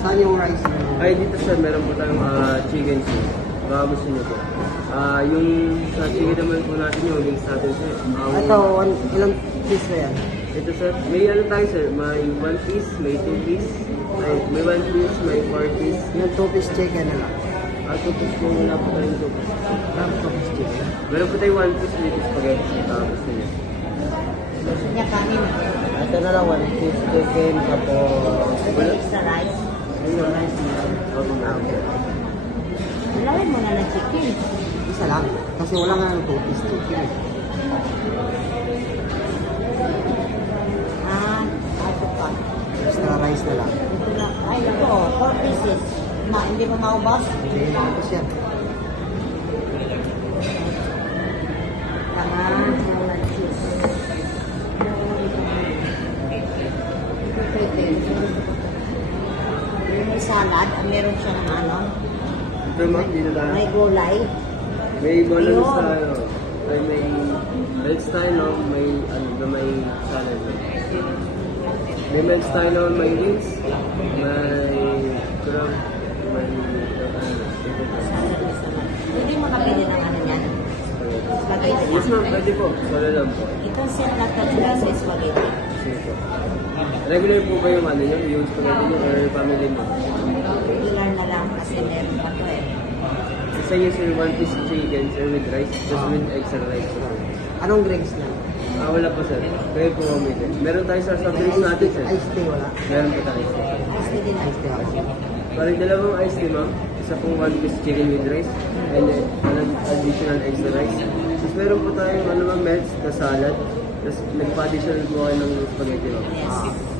Saan yung rice? Ay, dito sir, meron po tayong chicken soup. Baka gusto nyo po. Yung sa chicken naman po natin yung wings natin sir. Ito, ilang piece na yan? Ito sir, may ano tayo sir, may 1 piece, may 2 piece. Ay, may 1 piece, may 4 piece. Yung 2 piece chicken na lang. 2 piece po muna po tayong 2 piece. 2 piece chicken. Meron po tayong 1 piece, may spaghetti. Gusto nyo. Gusto niya kanin. Ito na lang, 1 piece chicken, tapos... Wala extra rice. Ayun, rice na lang. Okay. Dalawin mo na ng chicken. Isa lang. Kasi wala nga ng 2 piece chicken. Ito pa. Extra rice na lang. Ito na. Ay, ito. 4 pieces. Hindi mo maubos? Hindi, tapos yan. Tama. Salad juice. May salad. Meron siya ng ano. Ito ma'am, dito tayo. May gulay. May bolognese Ayun. tayo. Ay, may melts tayo, no? May, may salad. May melts tayo, no? May wings. May crab. May, Salad na salad. Hindi mo kapili ng ano yan. Spaghetti. yes ma'am, pwede po. Solo lang po. Ito set na to nila sa spaghetti. Sige po. Regular po ba yung ano nyo? Yung spaghetti nyo or family mo? Regular na lang kasi meron pa to eh. Sa inyo sir, 1 piece chicken sir with rice. Just with extra rice. Anong drinks na? Wala po sir. Kayo po mamili. Meron tayo sa soft drinks natin sir. Ice tea wala. Meron po tayo. Ice tea din. Ice tea wala. Bali, dalawang ice tea ma'am. Isa pong 1 piece chicken with rice. And then, additional extra rice. Tapos meron po tayong melts na salad. Tapos nagpa-additional po kayo ng spaghetti ma'am. Yes.